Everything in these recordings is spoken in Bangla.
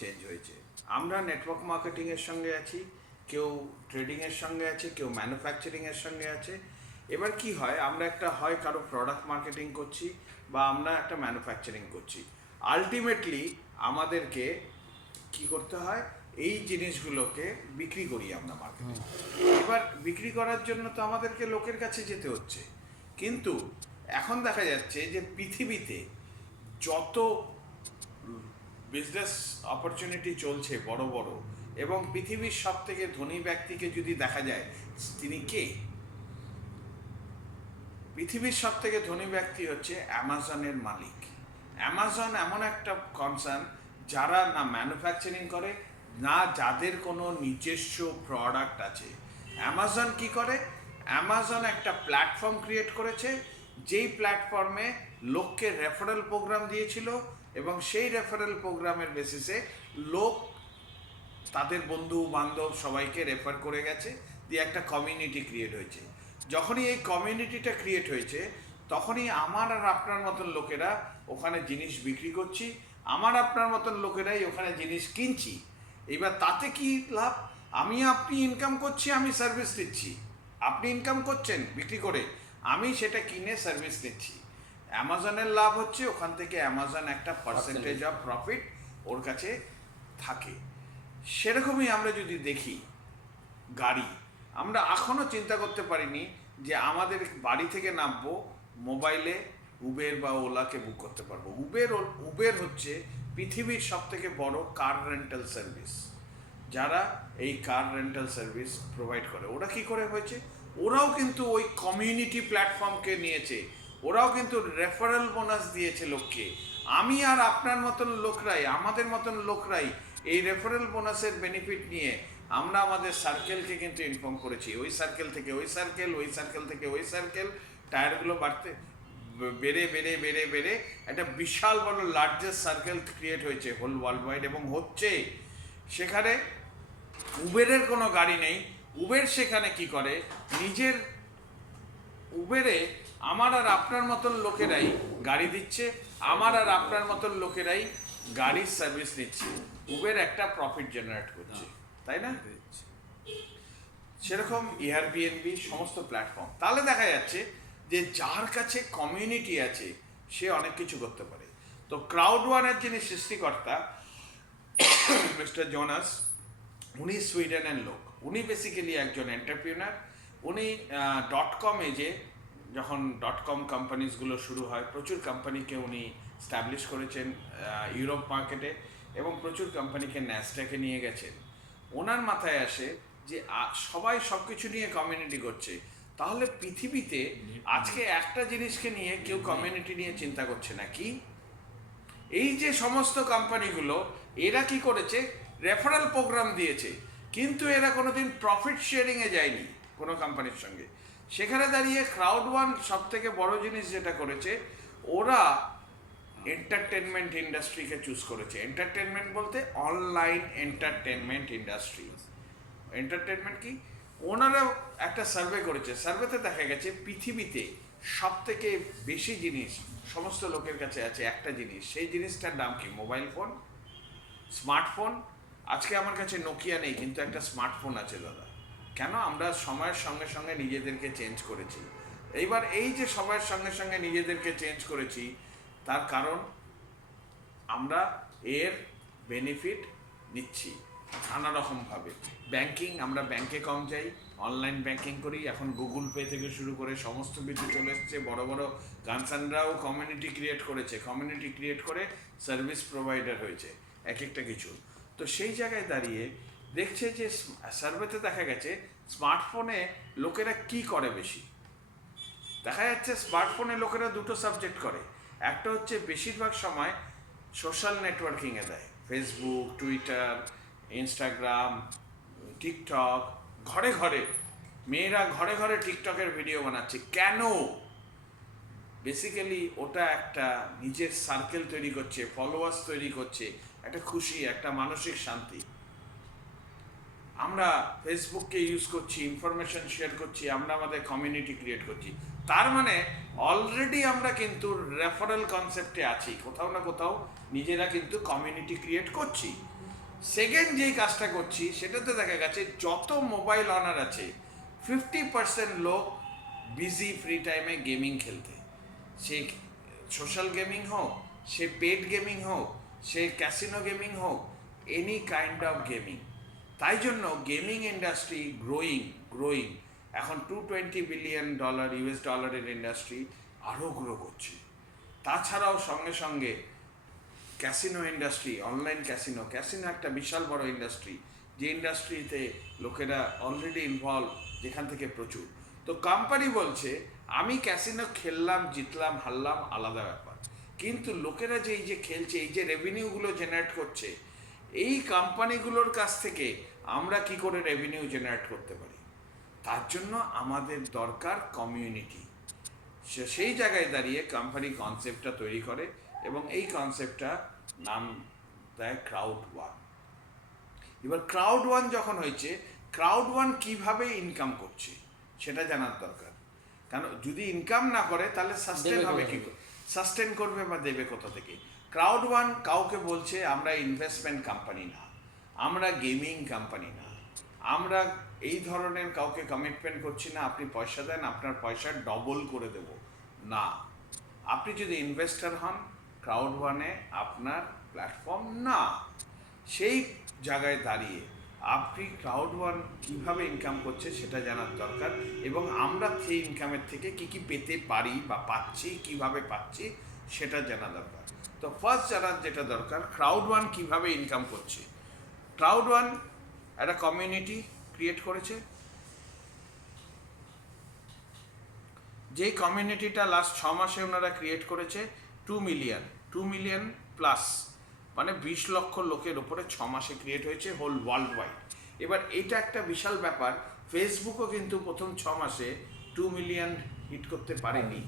চেঞ্জ হয়েছে। আমরা নেটওয়ার্ক মার্কেটিংয়ের সঙ্গে আছি, কেউ ট্রেডিংয়ের সঙ্গে আছে, কেউ ম্যানুফ্যাকচারিংয়ের সঙ্গে আছে। এবার কি হয়, আমরা একটা হয় কারো প্রোডাক্ট মার্কেটিং করছি বা আমরা একটা ম্যানুফ্যাকচারিং করছি। আলটিমেটলি আমাদেরকে কি করতে হয়, এই জিনিসগুলোকে বিক্রি করি আমরা মার্কেটে। এবার বিক্রি করার জন্য তো আমাদেরকে লোকের কাছে যেতে হচ্ছে। কিন্তু এখন দেখা যাচ্ছে যে পৃথিবীতে যত বিজনেস অপরচুনিটি চলছে বড় বড়, এবং পৃথিবীর সব থেকে ধনী ব্যক্তিকে যদি দেখা যায়, তিনি কে? পৃথিবীর সব থেকে ধনী ব্যক্তি হচ্ছে অ্যামাজনের মালিক। অ্যামাজন এমন একটা কনসার্ন যারা না ম্যানুফ্যাকচারিং করে, না যাদের কোনো নিজস্ব প্রোডাক্ট আছে। অ্যামাজন কি করে? অ্যামাজন একটা প্ল্যাটফর্ম ক্রিয়েট করেছে, যেই প্ল্যাটফর্মে লোককে রেফারেল প্রোগ্রাম দিয়েছিল, এবং সেই রেফারেল প্রোগ্রামের বেসিসে লোক তাদের বন্ধু বান্ধব সবাইকে রেফার করে গেছে, দিয়ে একটা কমিউনিটি ক্রিয়েট হয়েছে। যখনই এই কমিউনিটিটা ক্রিয়েট হয়েছে, তখনই আমার আর আপনার মতন লোকেরা ওখানে জিনিস বিক্রি করছি, আমার আপনার মতন লোকেরাই ওখানে জিনিস কিনছি। এবার তাতে কি লাভ? আমি আপনি ইনকাম করছি, আমি সার্ভিস দিচ্ছি। আপনি ইনকাম করছেন বিক্রি করে, আমি সেটা কিনে সার্ভিস নিচ্ছি। অ্যামাজনের লাভ হচ্ছে ওখান থেকে অ্যামাজন একটা পার্সেন্টেজ অফ প্রফিট ওর কাছে থাকে। সেরকমই আমরা যদি দেখি গাড়ি, আমরা এখনও চিন্তা করতে পারিনি যে আমাদের বাড়ি থেকে নামবো, মোবাইলে উবের বা ওলাকে বুক করতে পারবো। উবের হচ্ছে পৃথিবীর সব থেকে বড় কার রেন্টাল সার্ভিস। যারা এই কার রেন্টাল সার্ভিস প্রোভাইড করে, ওরা কি করে হয়েছে? ওরাও কিন্তু ওই কমিউনিটি প্ল্যাটফর্মকে নিয়েছে, ওরাও কিন্তু রেফারেল বোনাস দিয়েছে লোককে। আমি আর আপনার মতন লোকরাই, আমাদের মতন লোকরাই এই রেফারেল বোনাসের বেনিফিট নিয়ে আমরা আমাদের সার্কেলকে কিন্তু ইনফর্ম করেছি। ওই সার্কেল থেকে ওই সার্কেল, ওই সার্কেল থেকে ওই সার্কেল, টায়ারগুলো বাড়তে বেড়ে বেড়ে বেড়ে বেড়ে একটা বিশাল বড় লার্জেস্ট সার্কেল ক্রিয়েট হয়েছে হোল ওয়ার্ল্ড ওয়াইড, এবং হচ্ছে। সেখানে উবেরের কোনো গাড়ি নেই। উবের সেখানে কি করে, নিজের উবেরে আমার আর আপনার মতন লোকেরাই গাড়ি দিচ্ছে, আমার আর আপনার মতন লোকেরাই গাড়ির সার্ভিস নিচ্ছে। উবের একটা প্রফিট জেনারেট করছে, তাই না? সেরকম এয়ারবিএনবি সমস্ত প্ল্যাটফর্ম। তাহলে দেখা যাচ্ছে যে যার কাছে কমিউনিটি আছে সে অনেক কিছু করতে পারে। তো ক্রাউড ওয়ানের যিনি সৃষ্টিকর্তা মিস্টার জোনাস, উনি সুইডেনের লোক। উনি বেসিক্যালি একজন এন্টারপ্রিনার। উনি .com-এ যে যখন .com কোম্পানিজগুলো শুরু হয়, প্রচুর কোম্পানিকে উনি স্ট্যাবলিশ করেছেন ইউরোপ মার্কেটে, এবং প্রচুর কোম্পানিকে ন্যাসড্যাকে নিয়ে গেছেন। ওনার মাথায় আসে যে সবাই সব কিছু নিয়ে কমিউনিটি করছে, তাহলে পৃথিবীতে আজকে একটা জিনিসকে নিয়ে কেউ কমিউনিটি নিয়ে চিন্তা করছে না। কি? এই যে সমস্ত কোম্পানিগুলো, এরা কি করেছে? রেফারেল প্রোগ্রাম দিয়েছে, কিন্তু এরা কোনোদিন প্রফিট শেয়ারিংয়ে যায়নি কোনো কোম্পানির সঙ্গে। সেখানে দাঁড়িয়ে ক্রাউড ওয়ান সব থেকে বড় জিনিস যেটা করেছে, ওরা এন্টারটেনমেন্ট ইন্ডাস্ট্রিকে চুজ করেছে। এন্টারটেনমেন্ট বলতে অনলাইন এন্টারটেনমেন্ট ইন্ডাস্ট্রি। এন্টারটেনমেন্ট কি? ওনারা একটা সার্ভে করেছে, সার্ভেতে দেখা গেছে পৃথিবীতে সব থেকে বেশি জিনিস সমস্ত লোকের কাছে আছে একটা জিনিস, সেই জিনিসটার নাম কি? Mobile phone, smartphone. আজকে আমার কাছে নোকিয়া নেই, কিন্তু একটা স্মার্টফোন আছে দাদা। কেন? আমরা সময়ের সঙ্গে সঙ্গে নিজেদেরকে চেঞ্জ করেছি। এইবার এই যে সময়ের সঙ্গে সঙ্গে নিজেদেরকে চেঞ্জ করেছি, তার কারণ আমরা এর বেনিফিট নিচ্ছি নানা রকমভাবে। ব্যাংকিং, আমরা ব্যাংকে কম যাই, অনলাইন ব্যাংকিং করি। এখন গুগল পে থেকে শুরু করে সমস্ত কিছু চলে এসছে। বড় বড় কনসার্নরাও কমিউনিটি ক্রিয়েট করেছে, কমিউনিটি ক্রিয়েট করে সার্ভিস প্রোভাইডার হয়েছে এক একটা কিছু। তো সেই জায়গায় দাঁড়িয়ে দেখছে যে সার্ভেতে দেখা গেছে স্মার্টফোনে লোকেরা কি করে বেশি। দেখা যাচ্ছে স্মার্টফোনে লোকেরা দুটো সাবজেক্ট করে। একটা হচ্ছে বেশিরভাগ সময় সোশ্যাল নেটওয়ার্কিংয়ে দেয়, ফেসবুক, টুইটার, ইনস্টাগ্রাম, টিকটক। ঘরে ঘরে মেয়েরা ঘরে ঘরে টিকটকের ভিডিও বানাচ্ছে। কেন? বেসিক্যালি ওটা একটা নিজের সার্কেল তৈরি করছে, ফলোয়ার্স তৈরি করছে, একটা খুশি, একটা মানসিক শান্তি। আমরা ফেসবুককে ইউজ করছি, ইনফরমেশন শেয়ার করছি, আমরা আমাদের কমিউনিটি ক্রিয়েট করছি। তার মানে অলরেডি আমরা কিন্তু রেফারেল কনসেপ্টে আছি, কোথাও না কোথাও নিজেরা কিন্তু কমিউনিটি ক্রিয়েট করছি। সেকেন্ড যেই কাজটা করছি সেটাতে দেখা গেছে যত মোবাইল অনার আছে 50% লোক বিজি ফ্রি টাইমে গেমিং খেলতে, সে সোশ্যাল গেমিং হোক, সে পেড গেমিং হোক, সে ক্যাসিনো গেমিং হোক, এনি কাইন্ড অফ গেমিং। তাই জন্য গেমিং ইন্ডাস্ট্রি গ্রোয়িং এখন $220 বিলিয়ন ইউএস ডলারের ইন্ডাস্ট্রি আরও গ্রো করছে। তাছাড়াও সঙ্গে সঙ্গে ক্যাসিনো ইন্ডাস্ট্রি, অনলাইন ক্যাসিনো একটা বিশাল বড় ইন্ডাস্ট্রি, যে ইন্ডাস্ট্রিতে লোকেরা অলরেডি ইনভলভ, যেখান থেকে প্রচুর। তো কোম্পানি বলছে আমি ক্যাসিনো খেললাম, জিতলাম, হারলাম, আলাদা ব্যাপার, কিন্তু লোকেরা যে এই যে খেলছে, এই যে রেভিনিউগুলো জেনারেট করছে, এই কোম্পানিগুলোর কাছ থেকে আমরা কি করে রেভিনিউ জেনারেট করতে পারি, তার জন্য আমাদের দরকার কমিউনিটি। সেই জায়গায় দাঁড়িয়ে কোম্পানি কনসেপ্টটা তৈরি করে এবং এই কনসেপ্টটা নাম দেয় ক্রাউড ওয়ান। এবার ক্রাউড ওয়ান যখন হয়েছে, ক্রাউড ওয়ান কীভাবে ইনকাম করছে সেটা জানার দরকার, কারণ যদি ইনকাম না করে তাহলে সাস্টেন হবে কী করে, সাস্টেন করবে বা দেবে কোথা থেকে। ক্রাউড ওয়ান কাউকে বলছে আমরা ইনভেস্টমেন্ট কোম্পানি না, আমরা গেমিং কোম্পানি না, আমরা এই ধরনের কাউকে কমিটমেন্ট করছি না আপনি পয়সা দেন আপনার পয়সা ডবল করে দেব না। আপনি যদি ইনভেস্টার হন, ক্রাউড ওয়ানে আপনার প্ল্যাটফর্ম না। সেই জায়গায় দাঁড়িয়ে আপনি ক্রাউড ওয়ান কীভাবে ইনকাম করছে সেটা জানার দরকার, এবং আমরা সেই ইনকামের থেকে কী কী পেতে পারি বা পাচ্ছি, কীভাবে পাচ্ছি সেটা জানা দরকার। তো ফার্স্ট জানার যেটা দরকার, ক্রাউড ওয়ান কীভাবে ইনকাম করছে। ক্রাউড ওয়ান একটা কমিউনিটি ক্রিয়েট করেছে, যেই কমিউনিটিটা লাস্ট 6 মাসে ওনারা ক্রিয়েট করেছে 2 মিলিয়ন প্লাস, মানে 20 লক্ষ লোকের ওপরে 6 মাসে ক্রিয়েট হয়েছে হোল ওয়ার্ল্ড ওয়াইড। এবার এটা একটা বিশাল ব্যাপার, ফেসবুকও কিন্তু প্রথম 6 মাসে 2 মিলিয়ন হিট করতে পারেনি,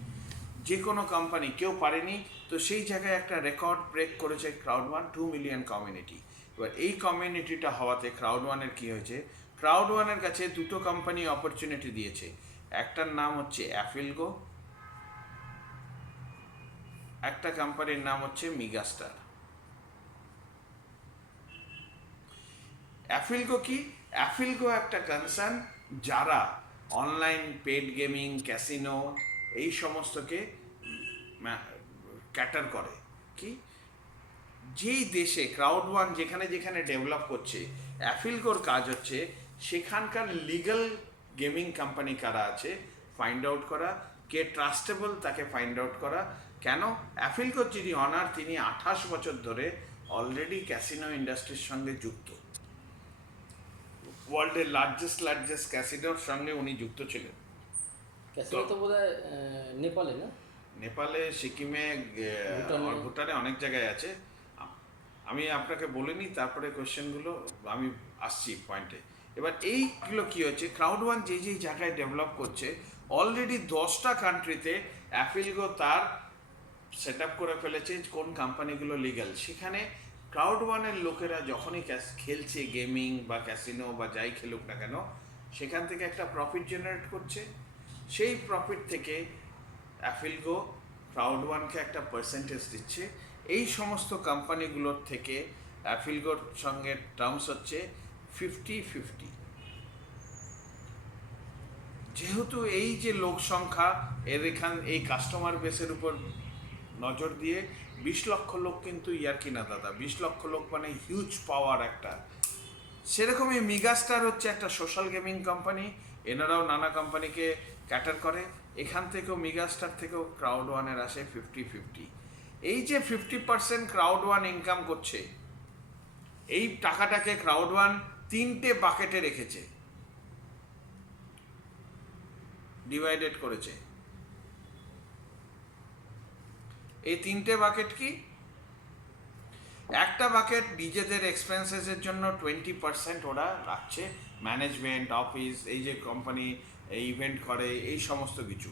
যে কোনো কোম্পানি কেউ পারেনি। তো সেই জায়গায় একটা রেকর্ড ব্রেক করেছে ক্রাউড ওয়ান, 2 মিলিয়ন কমিউনিটি। এবার এই কমিউনিটিটা হওয়াতে ক্রাউড ওয়ানের কী হয়েছে, ক্রাউড ওয়ানের কাছে দুটো কোম্পানি অপরচুনিটি দিয়েছে, একটার নাম হচ্ছে অ্যাফিলগো, একটা কোম্পানির নাম হচ্ছে মিগাস্টার। অ্যাফিলগো কি, অ্যাফিলগো একটা কনসার্ন যারা অনলাইন পেড গেমিং, ক্যাসিনো এই সমস্তকে ক্যাটার করে। কি, যেই দেশে ক্রাউড ওয়ান যেখানে যেখানে ডেভেলপ করছে, অ্যাফিলগোর কাজ হচ্ছে সেখানকার লিগ্যাল গেমিং কোম্পানি কারা আছে ফাইন্ড আউট করা, কে ট্রাস্টেবল তাকে ফাইন্ড আউট করা। কেন, অ্যাফিলগোর যিনি অনার তিনি 28 বছর ধরে অলরেডি ক্যাসিনো ইন্ডাস্ট্রির সঙ্গে যুক্ত, ওয়ার্ল্ডের লার্জেস্ট ক্যাসিনোর সঙ্গে উনি যুক্ত ছিলেন। ক্যাসিনো তো বোধহয় নেপালে না, নেপালে, সিকিমে, ভুটানে অনেক জায়গায় আছে। আমি আপনাকে বলিনি, তারপরে কোয়েশ্চেনগুলো আমি আসছি পয়েন্টে। এবার এইগুলো কী হচ্ছে, ক্রাউড ওয়ান যেই যেই জায়গায় ডেভেলপ করছে অলরেডি 10টা কান্ট্রিতে অ্যাফিলগো তার সেট আপ করে ফেলেছে কোন কোম্পানিগুলো লিগ্যাল। সেখানে ক্রাউড ওয়ানের লোকেরা যখনই খেলছে গেমিং বা ক্যাসিনো বা যাই খেলুক না কেন, সেখান থেকে একটা প্রফিট জেনারেট করছে, সেই প্রফিট থেকে অ্যাফিলগো ক্রাউড ওয়ানকে একটা পার্সেন্টেজ দিচ্ছে। এই সমস্ত কোম্পানিগুলোর থেকে অ্যাফিলগোর সঙ্গে টার্মস হচ্ছে 50-50। যেহেতু এই যে লোক সংখ্যা এই কাস্টমার বেসের উপর নজর দিয়ে 20 লক্ষ লোক কিন্তু ইয়ার্কি না দাদা, 20 লক্ষ লোক মানে হিউজ পাওয়ার একটা। সেরকমই মিগাস্টার হচ্ছে একটা সোশ্যাল গেমিং কোম্পানি, এনারাও নানা কোম্পানিকে ক্যাটার করে, এখান থেকেও মিগাস্টার থেকেও ক্রাউড ওয়ানের আসে 50-50। এই যে 50% ক্রাউড ওয়ান ইনকাম করছে, এই টাকাটাকে ক্রাউড ওয়ান 3টে বাকেটে রেখেছে, ডিভাইডেড করেছে। এই 3টে বাকেট কি, একটা বাকেট নিজেদের এক্সপেন্সেসের জন্য 20% ওরা রাখছে, ম্যানেজমেন্ট, অফিস, এই যে কোম্পানি ইভেন্ট করে এই সমস্ত কিছু।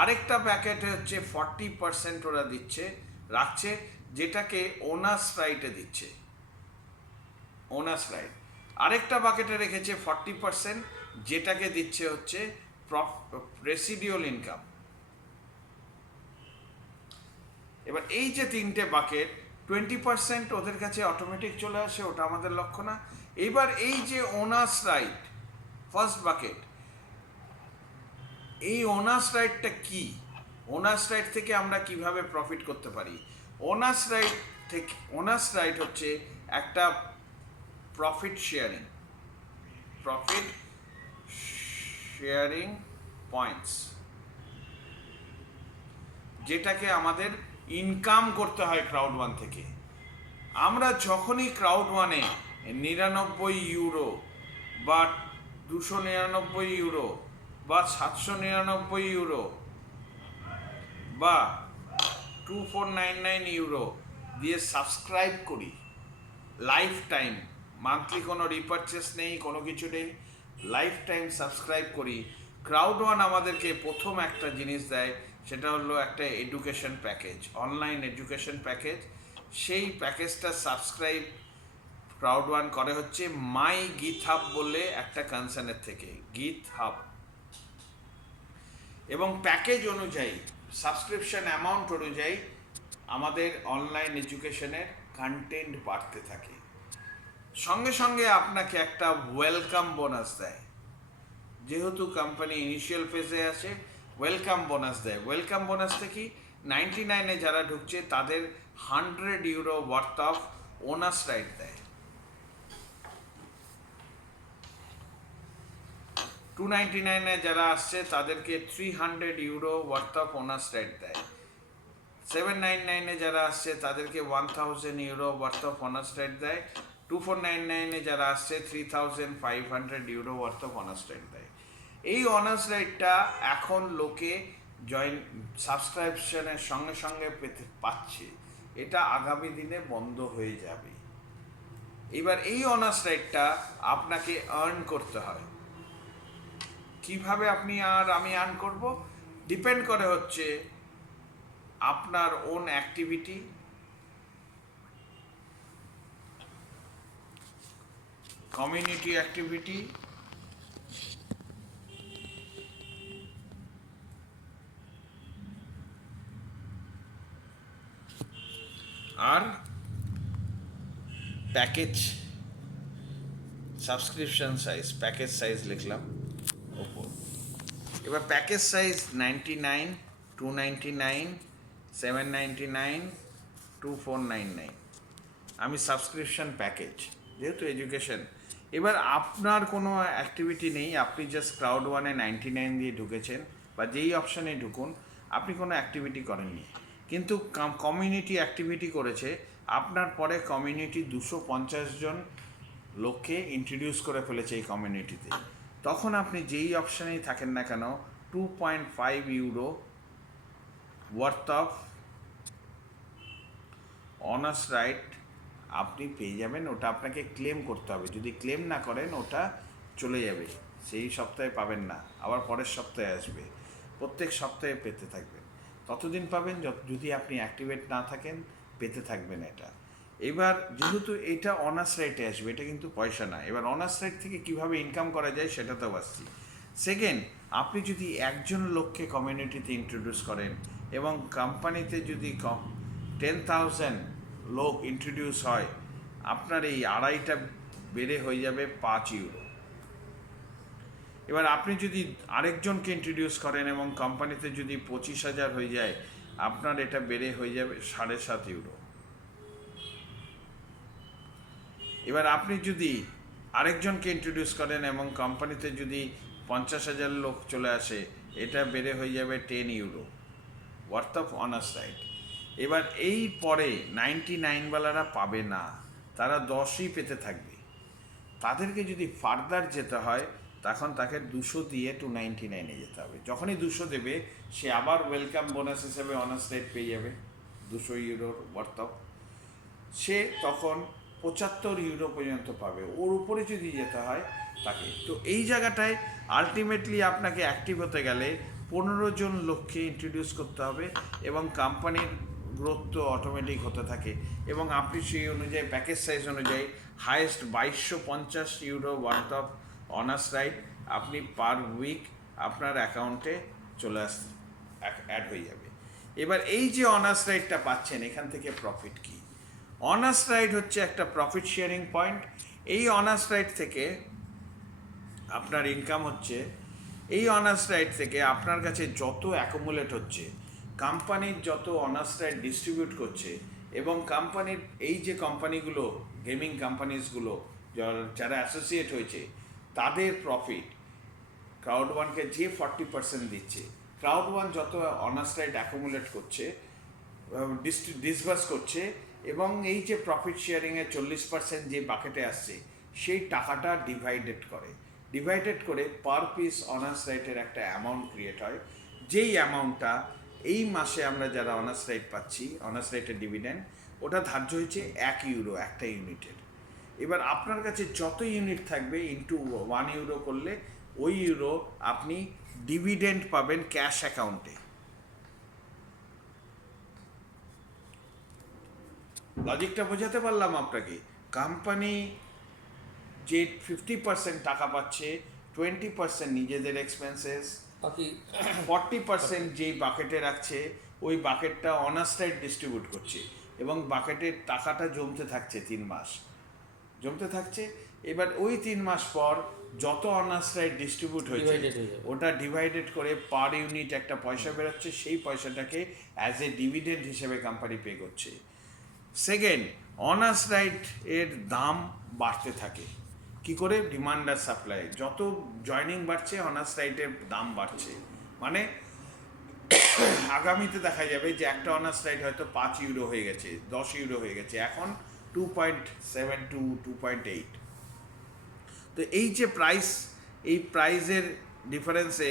আরেকটা প্যাকেটে হচ্ছে 40% ওরা রাখছে, যেটাকে ওনার্স রাইটে দিচ্ছে, ওনার্স রাইট। আরেকটা বাকেটে রেখেছে 40%, যেটাকে দিচ্ছে হচ্ছে রেসিডিউয়াল ইনকাম। এবার এই যে 3টে বাকেট, 20% ওদের কাছে অটোমেটিক চলে আসে, ওটা আমাদের লক্ষ্য না। এবার এই যে ওনার্স রাইট, ফার্স্ট বাকেট, এই ওনার্স রাইটটা কি? ওনার্স রাইট থেকে আমরা কিভাবে প্রফিট করতে পারি? ওনার্স রাইট হচ্ছে একটা প্রফিট শেয়ারিং পয়েন্টস, যেটাকে আমাদের ইনকাম করতে হয় ক্রাউড ওয়ান থেকে। আমরা যখনই ক্রাউড ওয়ানে 99 ইউরো বা 299 ইউরো বা 799 ইউরো বা 2499 ইউরো দিয়ে সাবস্ক্রাইব করি, লাইফ টাইম, মান্থলি কোনো রিপারচেস নেই, কোনো কিছু নেই, লাইফ টাইম সাবস্ক্রাইব করি, ক্রাউড ওয়ান আমাদেরকে প্রথম একটা জিনিস দেয়, সেটা হলো একটা education package, online education package. সেই প্যাকেজটা সাবস্ক্রাইব ক্রাউড ওয়ান করে হচ্ছে মাই গিটহাব বলে একটা কনসার্নের থেকে, গিটহাব। এবং প্যাকেজ অনুযায়ী, সাবস্ক্রিপশন অ্যামাউন্ট অনুযায়ী আমাদের অনলাইন এডুকেশনের কন্টেন্ট বাড়তে থাকে। সঙ্গে সঙ্গে আপনাকে একটা ওয়েলকাম বোনাস দেয়, যেহেতু কোম্পানি ইনিশিয়াল ফেজে আছে, ওয়েলকাম বোনাস দেয়। ওয়েলকাম বোনাসটা কি? 99-এ যারা ঢুকছে তাদের 100 euro worth of owners right দেয়, 299-এ যারা আসছে তাদেরকে 300 euro worth of owners right দেয়, 799-এ যারা আসছে তাদেরকে 1000 euro worth of honours right দেয়, 2499-এ যারা আসছে 3500 euro worth of honours right দেয়। এই অনার্স রাইটটা এখন লোকে সাবস্ক্রিপশনের সঙ্গে সঙ্গে পাচ্ছে, এটা আগামী দিনে বন্ধ হয়ে যাবে। এবার এই অনার্স রাইটটা আপনাকে আর্ন করতে হয়। কিভাবে আমি আর্ন করব? ডিপেন্ড করে হচ্ছে আপনার ওন অ্যাক্টিভিটি, কমিউনিটি অ্যাক্টিভিটি, আর package subscription size, package size লিখলাম ওপর। এবার প্যাকেজ সাইজ 99, 299, 799, 2499, আমি সাবস্ক্রিপশন প্যাকেজ, যেহেতু এডুকেশন। এবার আপনার কোনো অ্যাক্টিভিটি নেই, আপনি জাস্ট ক্রাউড ওয়ানে 99 দিয়ে ঢুকেছেন, বা যেই অপশানে ঢুকুন, আপনি কোনো অ্যাক্টিভিটি করেননি, কিন্তু কমিউনিটি অ্যাক্টিভিটি করেছে আপনার পরে। কমিউনিটি 250 জন লোককে ইন্ট্রোডিউস করে ফেলেছে এই কমিউনিটিতে। তখন আপনি যেই অপশানেই থাকেন না কেন, 2.5 euro worth of honours right আপনি পেয়ে যাবেন। ওটা আপনাকে ক্লেম করতে হবে, যদি ক্লেম না করেন ওটা চলে যাবে, সেই সপ্তাহে পাবেন না, আবার পরের সপ্তাহে আসবে, প্রত্যেক সপ্তাহে পেতে থাকবেন, ততদিন পাবেন যদি আপনি অ্যাক্টিভেট না থাকেন, পেতে থাকবেন এটা। এবার যেহেতু এটা অনার্স রাইটে আসবে, এটা কিন্তু পয়সা না। এবার অনার্স রাইট থেকে কীভাবে ইনকাম করা যায় সেটাতেও আসছি। সেকেন্ড, আপনি যদি একজন লোককে কমিউনিটিতে ইন্ট্রোডিউস করেন এবং কোম্পানিতে যদি 10,000 লোক ইন্ট্রোডিউস হয়, আপনার এই আড়াইটা বেড়ে হয়ে যাবে 5 ইউরো। এবার আপনি যদি আরেকজনকে ইন্ট্রোডিউস করেন এবং কোম্পানিতে যদি 25,000 হয়ে যায়, আপনার এটা বেড়ে হয়ে যাবে 7.5 ইউরো। এবার আপনি যদি আরেকজনকে ইন্ট্রোডিউস করেন এবং কোম্পানিতে যদি 50,000 লোক চলে আসে, এটা বেড়ে হয়ে যাবে 10 euro worth of honours right. এবার এই পরে 99 পাবে না, তারা 10ই পেতে থাকবে। তাদেরকে যদি ফার্দার যেতে হয়, তখন তাকে 200 দিয়ে 299-এ যেতে হবে। যখনই 200 দেবে, সে আবার ওয়েলকাম বোনাস হিসেবে অনার্স রাইট পেয়ে যাবে 200 ইউরোর ওয়ার্থ অফ। সে তখন 75 ইউরো পর্যন্ত পাবে, ওর উপরে যদি যেতে হয় তাকে। তো এই জায়গাটায় আলটিমেটলি আপনাকে অ্যাক্টিভ হতে গেলে 15 জন লোককে ইন্ট্রোডিউস করতে হবে, এবং কোম্পানির গ্রোথ তো অটোমেটিক হতে থাকে, এবং আপনি সেই অনুযায়ী প্যাকেজ সাইজ অনুযায়ী highest 2250 euro worth of honours right আপনি পার উইক আপনার অ্যাকাউন্টে চলে অ্যাড হয়ে যাবে। এবার এই যে অনার্স রাইটটা পাচ্ছেন, এখান থেকে প্রফিট কী? অনার্স রাইট হচ্ছে একটা প্রফিট শেয়ারিং পয়েন্ট। এই অনার্স রাইট থেকে আপনার ইনকাম হচ্ছে, এই অনার্স রাইট থেকে আপনার কাছে যত অ্যাকুমুলেট হচ্ছে, কোম্পানির যত অনার্স রাইট ডিস্ট্রিবিউট করছে, এবং কোম্পানির এই যে কোম্পানিগুলো, গেমিং কোম্পানিজগুলো যারা অ্যাসোসিয়েট হয়েছে, তাদের প্রফিট ক্রাউড ওয়ানকে যে 40% দিচ্ছে, ক্রাউড ওয়ান যত অনার্স রাইট অ্যাকুমুলেট করছে, ডিসবার্স করছে, এবং এই যে প্রফিট শেয়ারিংয়ের 40% যে বাকেটে আসছে, সেই টাকাটা ডিভাইডেড করে পার পিস অনার্স রাইটের একটা অ্যামাউন্ট ক্রিয়েট হয়। যেই অ্যামাউন্টটা এই মাসে আমরা যারা অনার্স রাইট পাচ্ছি, অনার্স রাইটের ডিভিডেন্ড, ওটা ধার্য হয়েছে €1 একটা ইউনিটের। এবার আপনার কাছে যত ইউনিট থাকবে ইন্টু €1 করলে ওই ইউরো আপনি ডিভিডেন্ড পাবেন ক্যাশ অ্যাকাউন্টে। লজিকটা বোঝাতে পারলাম আপনাকে? কোম্পানি যে 50% টাকা পাচ্ছে, 20% নিজেদের এক্সপেন্সেস, বাকি 40% যেই বাকেটে রাখছে, ওই বাকেটটা অনার্স রাইট ডিস্ট্রিবিউট করছে, এবং বাকেটের টাকাটা জমতে থাকছে 3 মাস, জমতে থাকছে। এবার ওই 3 মাস পর যত অনার্স রাইট ডিস্ট্রিবিউট হয়েছে, Divided হয়ে যাবে। ওটা ডিভাইডেড করে পার ইউনিট একটা পয়সা বেরোচ্ছে, সেই পয়সাটাকে অ্যাজ এ ডিভিডেন্ড হিসেবে কোম্পানি পে করছে। সেকেন্ড, অনার্স রাইট এর দাম বাড়তে থাকে। কি করে? ডিমান্ড আর সাপ্লাই, যত জয়নিং বাড়ছে অনার্স রাইটের দাম বাড়ছে। মানে আগামীতে দেখা যাবে যে একটা অনার্স রাইট হয়তো €5 হয়ে গেছে, €10 হয়ে গেছে, এখন 2.7 to 2.8। তো এই যে প্রাইস, এই প্রাইসের ডিফারেন্সে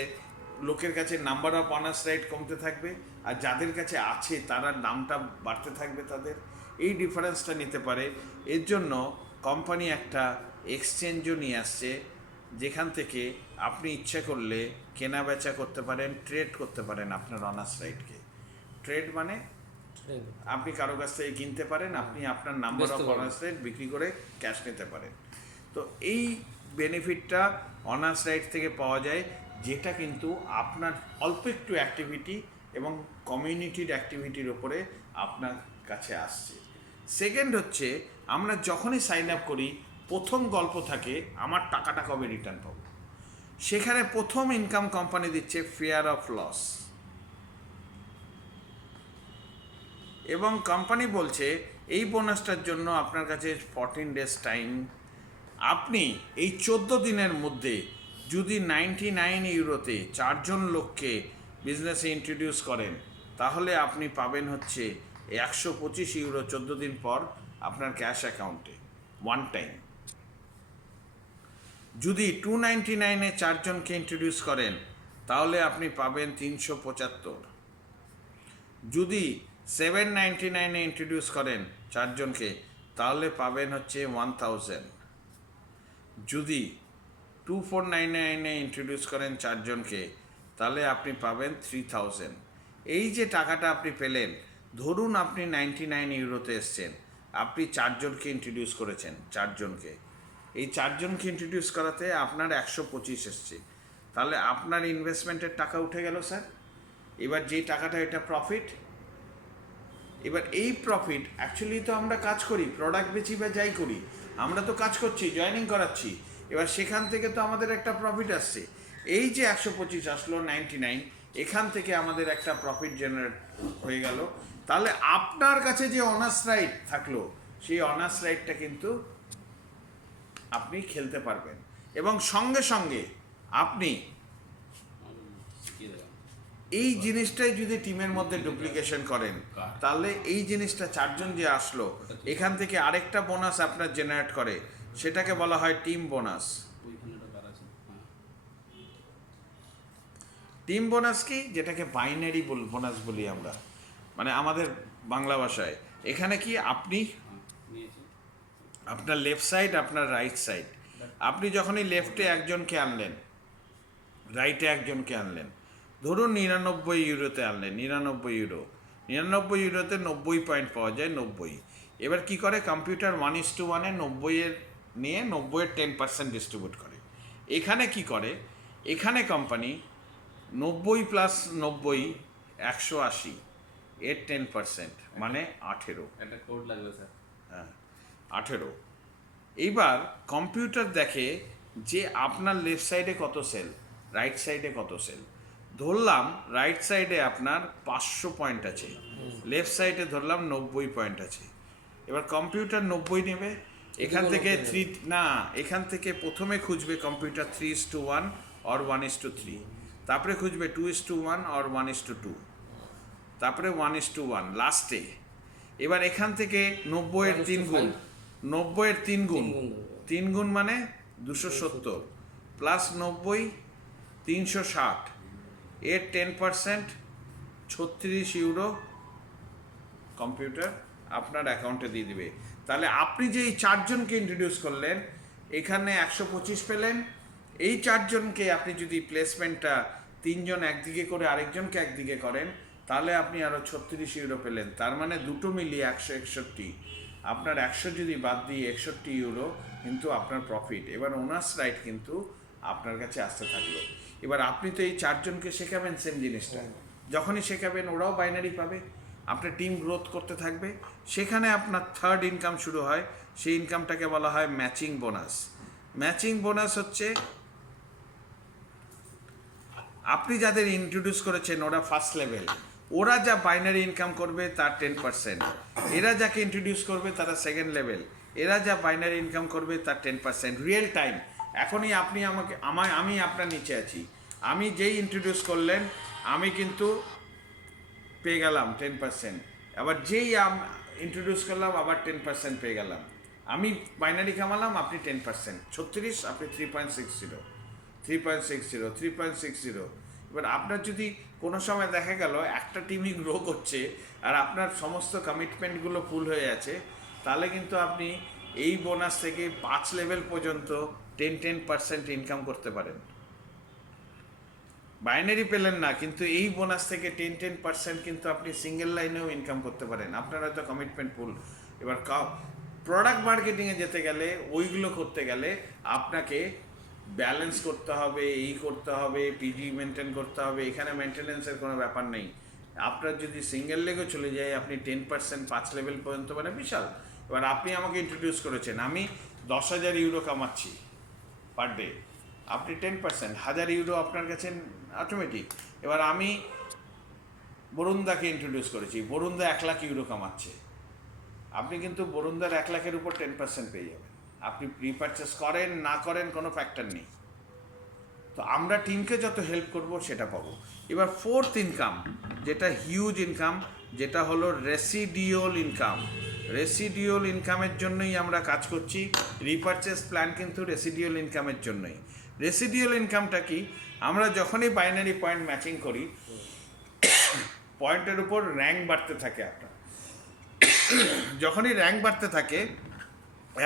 লোকের কাছে নাম্বার অফ অনার্স রাইট কমতে থাকবে, আর যাদের কাছে আছে তারা দামটা বাড়তে থাকবে তাদের। এই ডিফারেন্সটা নিতে পারে। এর জন্য কোম্পানি একটা এক্সচেঞ্জও নিয়ে আসছে, যেখান থেকে আপনি ইচ্ছা করলে কেনা বেচা করতে পারেন, ট্রেড করতে পারেন আপনার অনার্স রাইটকে। ট্রেড মানে আপনি কারো কাছ থেকে কিনতে পারেন, আপনি আপনার নাম্বার অফ বেচতে পারেন। অনার্স রাইট বিক্রি করে ক্যাশ নিতে পারেন। তো এই বেনিফিটটা অনার্স রাইট থেকে পাওয়া যায়, যেটা কিন্তু আপনার অল্প একটু অ্যাক্টিভিটি এবং কমিউনিটির অ্যাক্টিভিটির ওপরে আপনার কাছে আসছে। সেকেন্ড হচ্ছে, আমরা যখনই সাইন আপ করি, প্রথম গল্প থাকে আমার টাকাটা কবে রিটার্ন পাবো। সেখানে প্রথম ইনকাম কোম্পানি দিচ্ছে ফিয়ার অফ লস, এবং কোম্পানি বলছে এই বোনাসটার জন্য আপনার কাছে 14 days টাইম। আপনি এই 14 দিনের মধ্যে যদি €99 4জন লোককে বিজনেসে ইন্ট্রোডিউস করেন, তাহলে আপনি পাবেন হচ্ছে €125 14 দিন পর আপনার ক্যাশ অ্যাকাউন্টে, ওয়ান টাইম। যদি 299 4জনকে ইন্ট্রোডিউস করেন, তাহলে আপনি পাবেন 375। যদি 799 ইন্ট্রোডিউস করেন 4জনকে, তাহলে পাবেন হচ্ছে 1000। যদি 2499 ইন্ট্রোডিউস করেন 4জনকে, তাহলে আপনি পাবেন 3000। এই যে টাকাটা আপনি পেলেন, ধরুন আপনি €99 এসছেন, আপনি 4জনকে ইন্ট্রোডিউস করেছেন, 4জনকে, এই 4জনকে ইন্ট্রোডিউস করাতে আপনার 125 এসছে, তাহলে আপনার ইনভেস্টমেন্টের টাকা উঠে গেল স্যার। এবার যে টাকাটা, এটা প্রফিট। এবার এই প্রফিট অ্যাকচুয়ালি তো আমরা কাজ করি, প্রোডাক্ট বেচি বা যাই করি, আমরা তো কাজ করছি, জয়েনিং করাচ্ছি, এবার সেখান থেকে তো আমাদের একটা প্রফিট আসছে। এই যে 125 আসলো 99, এখান থেকে আমাদের একটা প্রফিট জেনারেট হয়ে গেল। তাহলে আপনার কাছে যে অনার্স রাইট থাকলো, সেই অনার্স রাইটটা কিন্তু আপনি খেলতে পারবেন, এবং সঙ্গে সঙ্গে আপনি এই জিনিসটাই যদি টিমের মধ্যে ডুপ্লিকেশন করেন, তাহলে এই জিনিসটা 4জন যে আসলো, এখান থেকে আরেকটা বোনাস আপনার জেনারেট করে, সেটাকে বলা হয় টিম বোনাস। টিম বোনাস কি? যেটাকে বাইনারি বোনাস বলি আমরা, মানে আমাদের বাংলা ভাষায়। এখানে কি, আপনি আপনার লেফট সাইড, আপনার রাইট সাইড, আপনি যখনই লেফটে একজনকে আনলেন, রাইটে একজনকে আনলেন, ধরুন €99 আনলেন, €99 90 পয়েন্ট পাওয়া যায়, 90। এবার কি করে কম্পিউটার 1:1 90 নিয়ে 90 10% ডিস্ট্রিবিউট করে। এখানে কি করে, এখানে কোম্পানি 90 + 90 180 এর 10%, মানে 18। একটা কোড লাগবে স্যার। হ্যাঁ 18। এইবার কম্পিউটার দেখে যে আপনার লেফট সাইডে কত সেল, রাইট সাইডে কত সেল। ধরলাম রাইট সাইডে আপনার 500 পয়েন্ট আছে, লেফট সাইডে ধরলাম 90 পয়েন্ট আছে। এবার কম্পিউটার 90 নেবে, এখান থেকে 3 না, এখান থেকে প্রথমে খুঁজবে কম্পিউটার 3:1 অর 1:3, তারপরে খুঁজবে 2:1 অর 1:2, তারপরে 1:1 লাস্টে। এবার এখান থেকে 90-এর 3 গুণ, 90-এর 3 গুণ, 3 গুণ মানে 270 প্লাস 90 360, এর 10% 36 ইউরো কম্পিউটার আপনার অ্যাকাউন্টে দিয়ে দিবে। তাহলে আপনি যে এই 4 জনকে ইন্ট্রোডিউস করলেন, এখানে 125 পেলেন। এই 4 জনকে আপনি যদি প্লেসমেন্টটা 3 জন একদিকে করে আরেকজনকে একদিকে করেন, তাহলে আপনি আরও 36 ইউরো পেলেন। তার মানে দুটো মিলিয়ে 161। আপনার 100 যদি বাদ দিয়ে 61 ইউরো কিন্তু আপনার প্রফিট। এবার ওনার্স রাইট কিন্তু আপনার কাছে আসতে থাকলো। এবার আপনি তো এই 4 জনকে শেখাবেন সেম জিনিসটা, যখনই শেখাবেন ওরাও বাইনারি পাবে, আপনার টিম গ্রোথ করতে থাকবে। সেখানে আপনার থার্ড ইনকাম শুরু হয়, সেই ইনকামটাকে বলা হয় ম্যাচিং বোনাস। ম্যাচিং বোনাস হচ্ছে আপনি যাদের ইন্ট্রোডিউস করেছেন ওরা ফার্স্ট লেভেল, ওরা যা বাইনারি ইনকাম করবে তার 10%, এরা যাকে ইন্ট্রোডিউস করবে তারা সেকেন্ড লেভেল, এরা যা বাইনারি ইনকাম করবে তার 10%। রিয়েল টাইম এখনই আপনি আমি আপনার নিচে আছি, আমি যেই ইন্ট্রোডিউস করলেন আমি কিন্তু পেয়ে গেলাম 10%, আবার যেই ইন্ট্রোডিউস করলাম আবার 10% পেয়ে গেলাম। আমি বাইনারি কামালাম, আপনি 10%, 36, আপনি 3.60, 3.60, 3.60। এবার আপনার যদি কোনো সময় দেখা গেল একটা টিমই গ্রো করছে আর আপনার সমস্ত কমিটমেন্টগুলো ফুল হয়ে আছে, তাহলে কিন্তু আপনি এই বোনাস থেকে 5 লেভেল পর্যন্ত 10% ইনকাম করতে পারেন। বাইনারি পেলেন না, কিন্তু এই বোনাস থেকে 10% কিন্তু আপনি সিঙ্গেল লাইনেও ইনকাম করতে পারেন। আপনার হয়তো কমিটমেন্ট ফুল। এবার প্রোডাক্ট মার্কেটিংয়ে যেতে গেলে, ওইগুলো করতে গেলে আপনাকে ব্যালেন্স করতে হবে, এই করতে হবে, পিজি মেনটেন করতে হবে। এখানে মেনটেনেন্সের কোনো ব্যাপার নেই। আপনার যদি সিঙ্গেল লেগও চলে যায়, আপনি 10% 5 লেভেল পর্যন্ত, মানে বিশাল। এবার আপনি আমাকে ইন্ট্রোডিউস করেছেন, আমি 10,000 ইউরো কামাচ্ছি পার ডে, আপনি 10%, 1000 ইউরো আপনার কাছে অটোমেটিক। এবার আমি বরুণদাকে ইন্ট্রোডিউস করেছি, বরুণদা 1 লাখ ইউরো কামাচ্ছে, আপনি কিন্তু বরুণদার 1 লাখের উপর 10% পেয়ে যাবেন। আপনি রিপারচেস করেন না করেন কোনো ফ্যাক্টর নেই। তো আমরা টিমকে যত হেল্প করব সেটা পাবো। এবার ফোর্থ ইনকাম, যেটা হিউজ ইনকাম, যেটা হলো রেসিডিওল ইনকাম। রেসিডিওল ইনকামের জন্যই আমরা কাজ করছি। রিপারচেস প্ল্যান কিন্তু রেসিডিওল ইনকামের জন্যই। রেসিডিওল ইনকামটা কি? আমরা যখনই বাইনারি পয়েন্ট ম্যাচিং করি, পয়েন্টের উপর র্যাঙ্ক বাড়তে থাকে আপনার। যখনই র্যাঙ্ক বাড়তে থাকে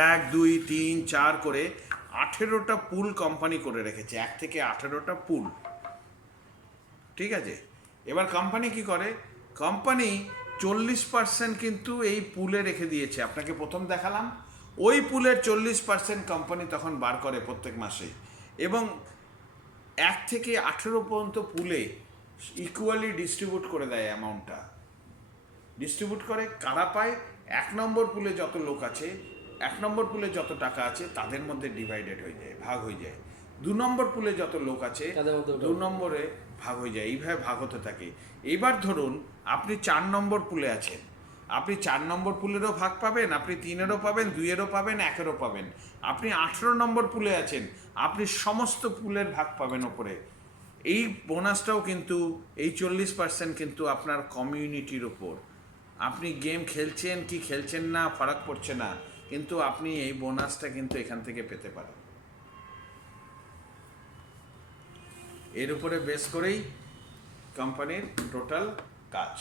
1, 2, 3, 4 করে 18টা পুল কোম্পানি করে রেখেছে, 1 থেকে 18টা পুল, ঠিক আছে। এবার কোম্পানি কি করে? কোম্পানি 40% কিন্তু এই পুলে রেখে দিয়েছে। আপনাকে প্রথম দেখালাম, ওই পুলের 40% কোম্পানি তখন বার করে প্রত্যেক মাসে, এবং 1 থেকে 18 পর্যন্ত পুলে ইকুয়ালি ডিস্ট্রিবিউট করে দেয় অ্যামাউন্টটা। ডিস্ট্রিবিউট করে কারা পায়? 1 নম্বর পুলে যত লোক আছে, 1 নম্বর পুলে যত টাকা আছে তাদের মধ্যে ডিভাইডেড হয়ে যায়, ভাগ হয়ে যায়। 2 নম্বর পুলে যত লোক আছে 2 নম্বরে ভাগ হয়ে যায়, এইভাবে ভাগ হতে থাকে। এইবার ধরুন আপনি 4 নম্বর পুলে আছেন, আপনি 4 নম্বর পুলেরও ভাগ পাবেন, আপনি 3-এরও পাবেন, 2-এরও পাবেন, 1-এরও পাবেন। আপনি 18 নম্বর পুলে আছেন, আপনি সমস্ত পুলের ভাগ পাবেন ওপরে। এই বোনাসটাও কিন্তু, এই 40% কিন্তু আপনার কমিউনিটির ওপর। আপনি গেম খেলছেন কি খেলছেন না ফারাক পড়ছে না, কিন্তু আপনি এই বোনাসটা কিন্তু এখান থেকে পেতে পারেন। এর উপরে বেস করেই কোম্পানির টোটাল কাজ।